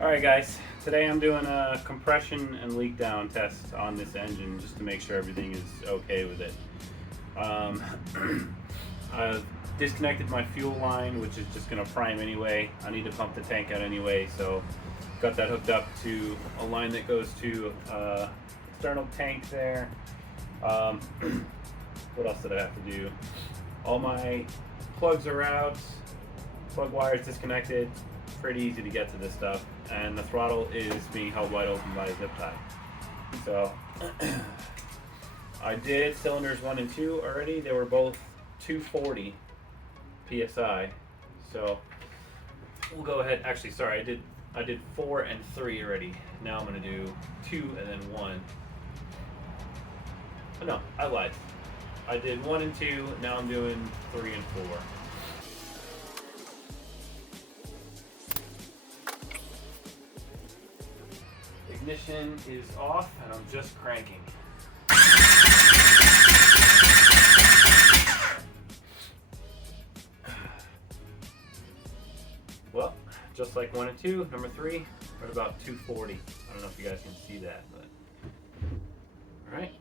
Alright guys, today I'm doing a compression and leak down test on this engine just to make sure everything is okay with it. I've disconnected my fuel line, which is just going to prime anyway. I need to pump the tank out anyway, so got that hooked up to a line that goes to external tank there. What else did I have to do? All my plugs are out, plug wires disconnected. Pretty easy to get to this stuff, and the throttle is being held wide open by a zip tie. So I did cylinders 1 and 2 already. They were both 240 psi. So we'll go ahead. Actually, sorry, I did 4 and 3 already. Now I'm going to do 2 and then 1. Oh, no, I lied. I did 1 and 2. Now I'm doing 3 and 4. Ignition is off and I'm just cranking. Well, just like 1 and 2, number 3, we're at about 240. I don't know if you guys can see that, but alright.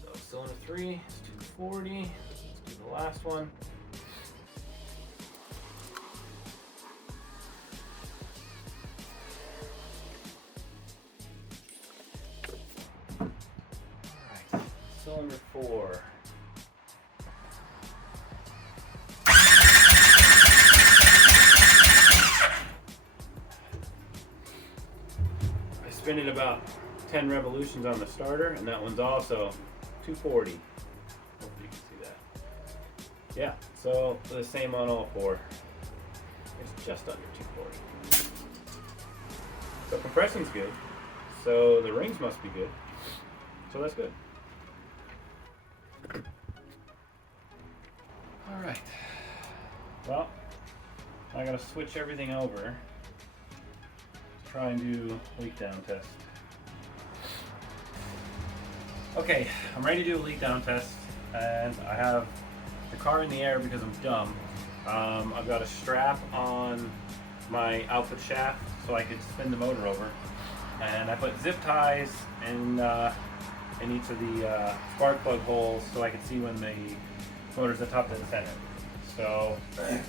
So cylinder 3 is 240. Let's do the last one. Cylinder 4. I spin it about 10 revolutions on the starter, and that one's also 240. Hopefully you can see that. Yeah, so the same on all 4. It's just under 240. So compression's good. So the rings must be good. So that's good. Alright, well, I gotta switch everything over to try and do leak down test. Okay, I'm ready to do a leak down test, and I have the car in the air because I'm dumb. I've got a strap on my output shaft so I could spin the motor over, and I put zip ties in each of the spark plug holes so I could see when the motor's the top to the center. So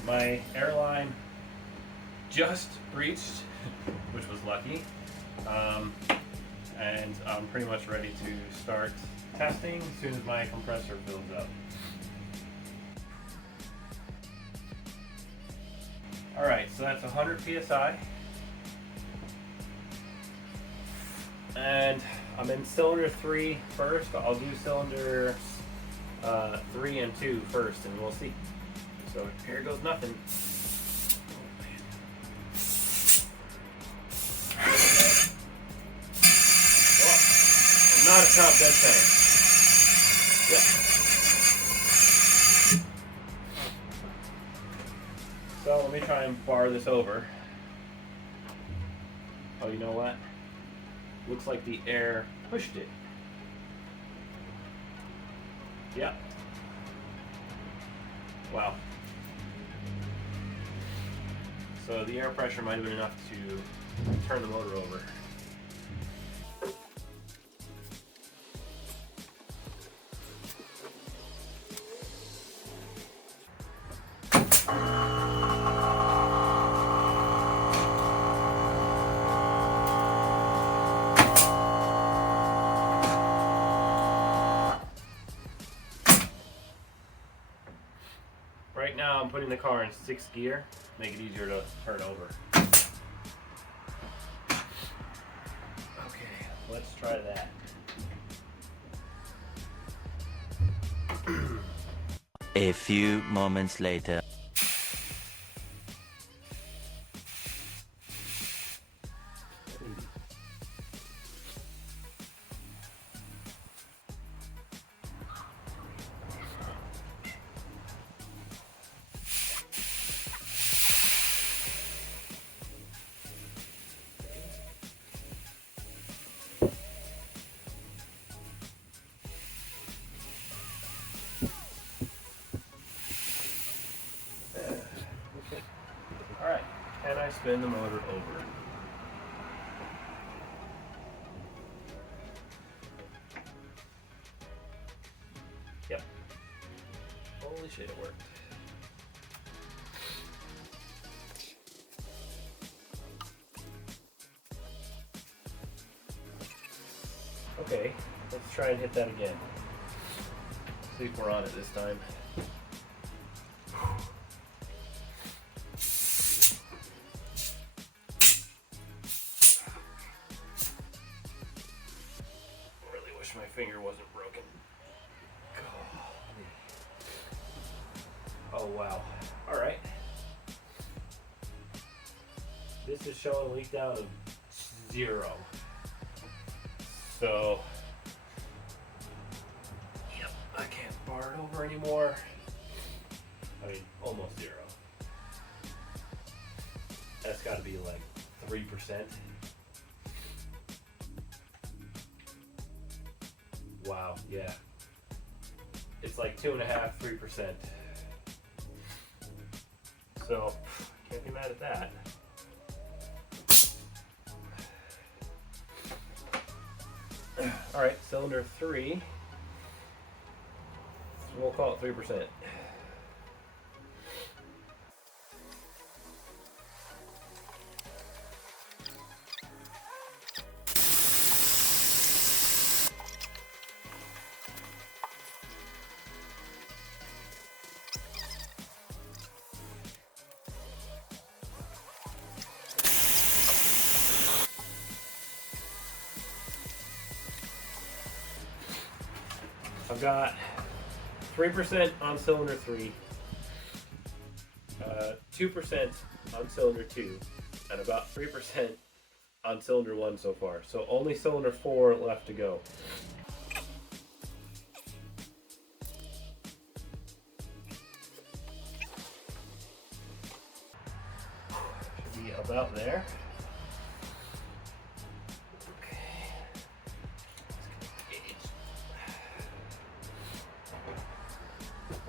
my airline just breached, which was lucky, and I'm pretty much ready to start testing as soon as my compressor fills up. Alright, so that's 100 psi, and I'm in cylinder 3 first. I'll do cylinder 3 and 2 first, and we'll see. So here goes nothing. Oh, man. Oh, I'm not a top dead tank. Yep. So let me try and bar this over. Oh, you know what? Looks like the air pushed it. Yeah. Wow. So the air pressure might have been enough to turn the motor over. Right now I'm putting the car in 6th gear, make it easier to turn over. Okay, let's try that. A few moments later. spin the motor over. Yep. Holy shit, it worked. Okay, let's try and hit that again. See if we're on it this time. Really wish my finger wasn't broken. Oh wow. Alright. This is showing a leak down of 0. So, yep, I can't bar it over anymore. I mean, almost 0. That's got to be like 3%. Wow, yeah. It's like 2.5%, 3%. So, can't be mad at that. All right, cylinder 3. We'll call it 3%. I've got 3% on cylinder 3, 2% on cylinder 2, and about 3% on cylinder 1 so far. So only cylinder 4 left to go. Should be about there.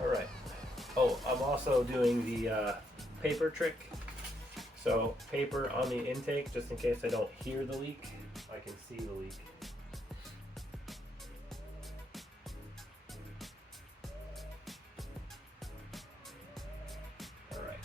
Alright. Oh, I'm also doing the paper trick. So paper on the intake, just in case I don't hear the leak, I can see the leak. Alright.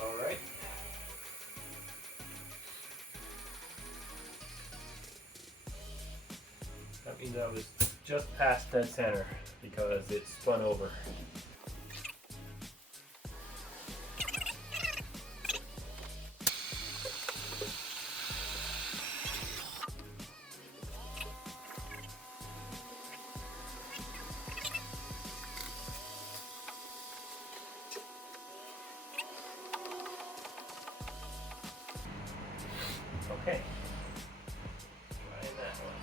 Alright. That means I was just past dead center because it spun over. Okay. Trying that one.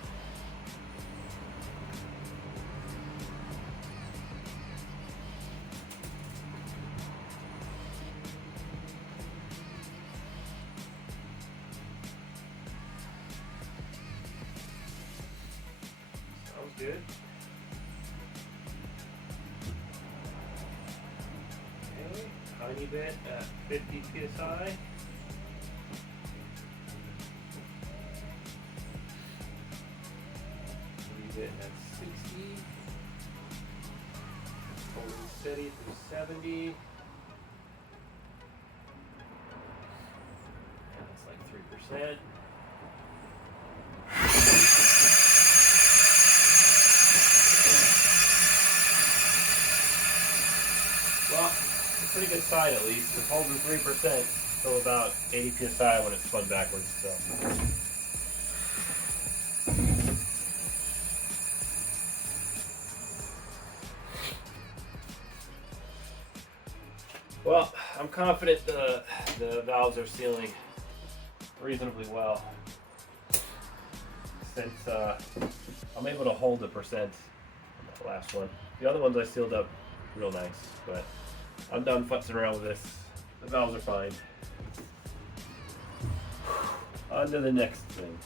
Sounds good. Okay, tiny bit at 50 psi. Leave it at 60. Holding steady through 70. And that's like 3%. Well, it's a pretty good side at least. It's holding 3% till about 80 psi when it's spun backwards. So. Well, I'm confident the valves are sealing reasonably well since I'm able to hold the percent on that last one. The other ones I sealed up real nice, but I'm done futzing around with this. The valves are fine. On to the next thing.